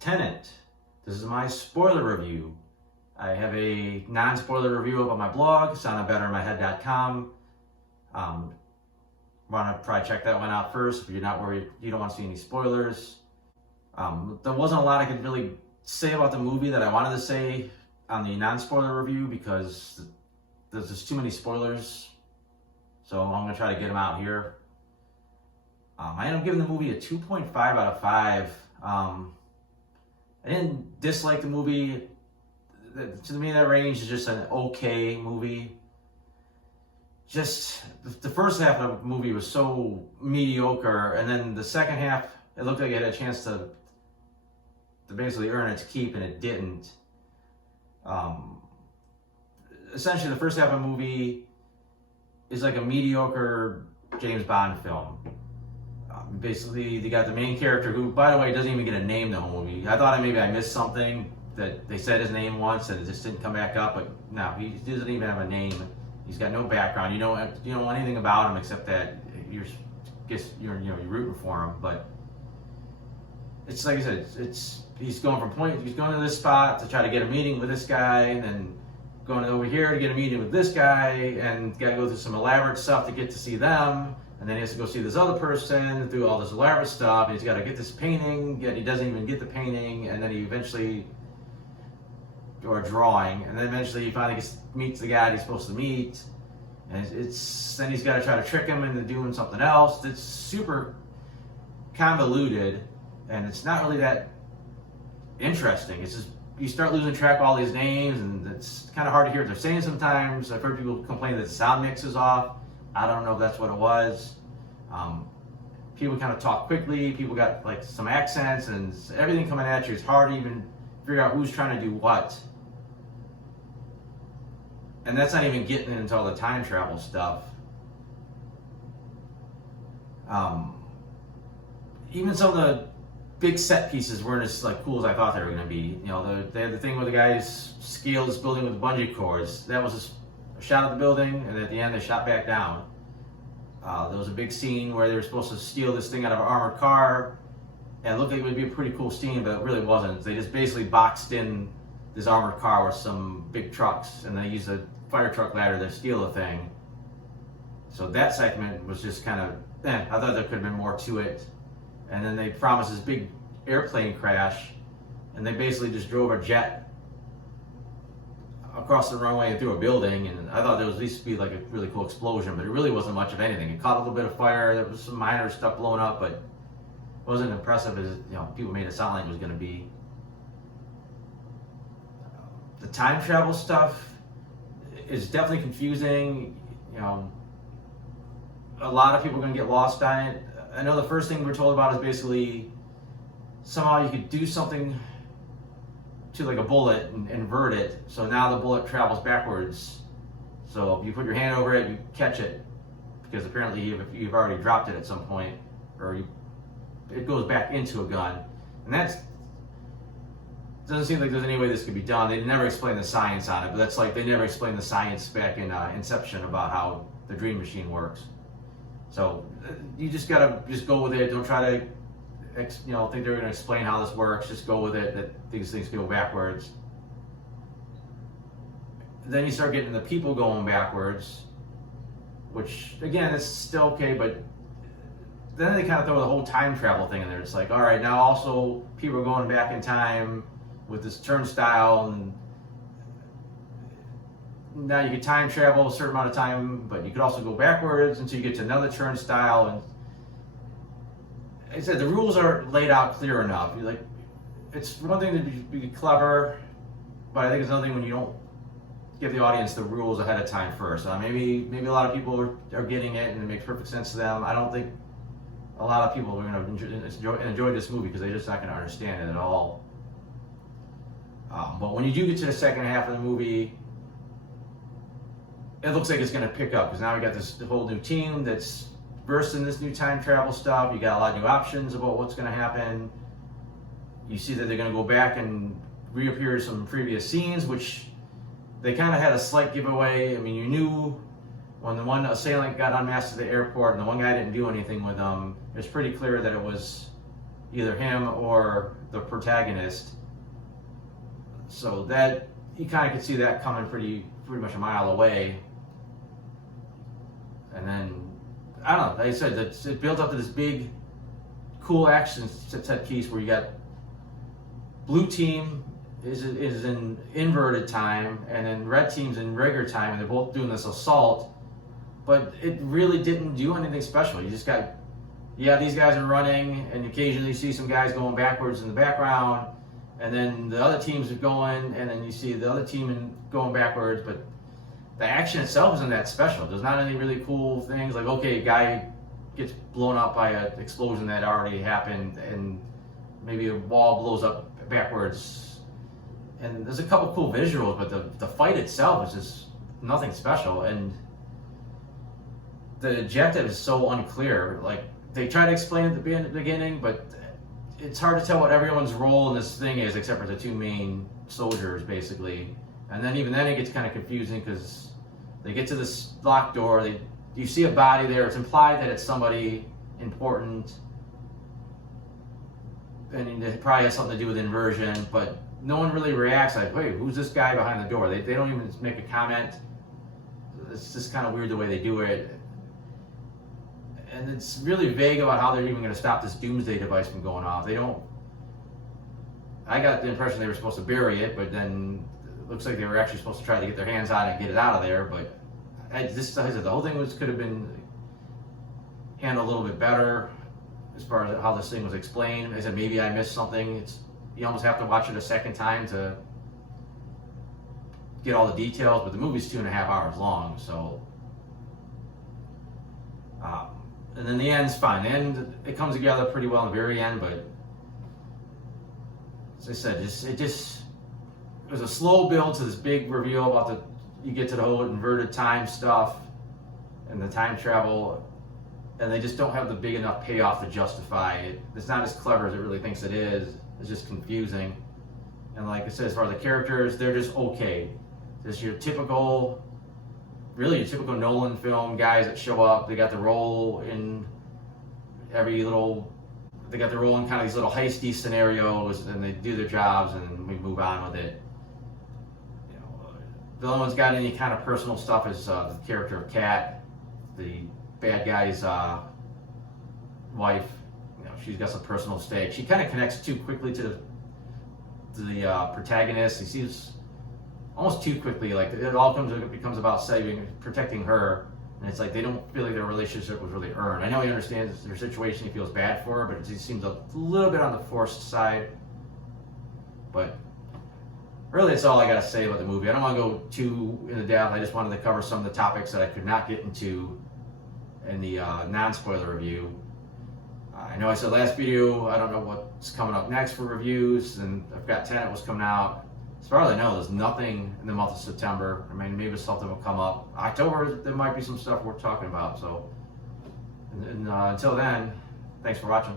Tenet. This is my spoiler review. I have a non-spoiler review up on my blog, soundedbetterInMyHead.com. Want to probably check that one out first if you're not worried, you don't want to see any spoilers. There wasn't a lot I could really say about the movie that I wanted to say on the non-spoiler review because there's just too many spoilers. So I'm going to try to get them out here. I ended up giving the movie a 2.5 out of 5. I didn't dislike the movie. To me, that range is just an okay movie. Just the first half of the movie was so mediocre, and then the second half, it looked like it had a chance to basically earn its keep, and it didn't. Essentially, the first half of the movie is like a mediocre James Bond film. Basically, they got the main character who, by the way, doesn't even get a name the whole movie. I thought maybe I missed something, that they said his name once and it just didn't come back up, but no, he doesn't even have a name. He's got no background. You don't know anything about him except that you're rooting for him. But it's like I said, he's going to this spot to try to get a meeting with this guy, and then going over here to get a meeting with this guy, and got to go through some elaborate stuff to get to see them. And then he has to go see this other person, do all this elaborate stuff, and he's got to get this painting, yet he doesn't even get the painting, and then he eventually, or drawing, and then eventually he finally meets the guy he's supposed to meet, and then he's got to try to trick him into doing something else. It's super convoluted, and it's not really that interesting. It's just, you start losing track of all these names, and it's kind of hard to hear what they're saying sometimes. I've heard people complain that the sound mix is off. I don't know if that's what it was. People kind of talk quickly. People got like some accents, and everything coming at you. It's hard to even figure out who's trying to do what. And that's not even getting into all the time travel stuff. Even some of the big set pieces weren't as like cool as I thought they were going to be. You know, they had the thing where the guys scaled this building with bungee cords. That was just a shot at the building, and at the end they shot back down. There was a big scene where they were supposed to steal this thing out of an armored car, and it looked like it would be a pretty cool scene, but it really wasn't. They just basically boxed in this armored car with some big trucks, and they used a fire truck ladder to steal the thing. So that segment was just kind of, I thought there could have been more to it. And then they promised this big airplane crash, and they basically just drove a jet across the runway and through a building, and I thought there was at least be like a really cool explosion, but it really wasn't much of anything. It caught a little bit of fire, there was some minor stuff blowing up, but it wasn't impressive as people made it sound like it was going to be. The time travel stuff is definitely confusing. A lot of people are going to get lost on it. I know the first thing we're told about is basically somehow you could do something to like a bullet and invert it, so now the bullet travels backwards. So if you put your hand over it, you catch it, because apparently you've already dropped it at some point, or it goes back into a gun. And that doesn't seem like there's any way this could be done. They never explain the science on it, but that's like they never explained the science back in Inception about how the dream machine works. So you just gotta go with it. Don't try to think they're going to explain how this works. Just go with it, that these things go backwards. Then you start getting the people going backwards, which again is still okay, but then they kind of throw the whole time travel thing in there. It's like, all right, now also people are going back in time with this turnstile, and now you can time travel a certain amount of time, but you could also go backwards until you get to another turnstile. And like I said, the rules are laid out clear enough. It's one thing to be clever, but I think it's another thing when you don't give the audience the rules ahead of time first. Maybe a lot of people are getting it and it makes perfect sense to them. I don't think a lot of people are going to enjoy this movie because they're just not going to understand it at all. But when you do get to the second half of the movie, it looks like it's going to pick up, because now we got this whole new team that's versed in this new time travel stuff. You got a lot of new options about what's going to happen. You see that they're going to go back and reappear some previous scenes, which they kind of had a slight giveaway. I mean, you knew when the one assailant got unmasked at the airport and the one guy didn't do anything with them, it was pretty clear that it was either him or the protagonist. So that you kind of could see that coming pretty much a mile away. And then I don't know. Like I said, it built up to this big, cool action set piece where you got blue team is in inverted time, and then red team's in regular time, and they're both doing this assault. But it really didn't do anything special. You just got, these guys are running, and occasionally you see some guys going backwards in the background, and then the other teams are going, and then you see the other team going backwards. But the action itself isn't that special. There's not any really cool things like, okay, a guy gets blown up by an explosion that already happened, and maybe a wall blows up backwards. And there's a couple cool visuals, but the fight itself is just nothing special. And the objective is so unclear. Like, they try to explain it at the beginning, but it's hard to tell what everyone's role in this thing is, except for the two main soldiers, basically. And then even then it gets kind of confusing, because they get to this locked door, you see a body there, it's implied that it's somebody important, and it probably has something to do with inversion, but no one really reacts like, wait, who's this guy behind the door? They don't even make a comment. It's just kind of weird the way they do it. And it's really vague about how they're even going to stop this doomsday device from going off. I got the impression they were supposed to bury it, but then it looks like they were actually supposed to try to get their hands on it and get it out of there. But the whole thing could have been handled a little bit better as far as how this thing was explained. I said, maybe I missed something. You almost have to watch it a second time to get all the details, but the movie's 2.5 hours long, so. And then the end's fine. The end, it comes together pretty well in the very end, but as I said, it was a slow build to this big reveal about you get to the whole inverted time stuff and the time travel, and they just don't have the big enough payoff to justify it. It's not as clever as it really thinks it is. It's just confusing. And like I said, as far as the characters, they're just okay. Just your typical Nolan film guys that show up. They got the role in kind of these little heisty scenarios, and they do their jobs, and we move on with it. The only one's got any kind of personal stuff is the character of Kat, the bad guy's wife. She's got some personal stake. She kind of connects too quickly to the protagonist. He seems almost too quickly. Like, it becomes about protecting her, and it's like they don't feel like their relationship was really earned. I know he understands their situation. He feels bad for her, but it just seems a little bit on the forced side. But really, that's all I got to say about the movie. I don't want to go too into depth. I just wanted to cover some of the topics that I could not get into in the non-spoiler review. I know I said last video, I don't know what's coming up next for reviews, and I've got Tenet was coming out. As far as I know, there's nothing in the month of September. I mean, maybe something will come up. October, there might be some stuff worth talking about. So, until then, thanks for watching.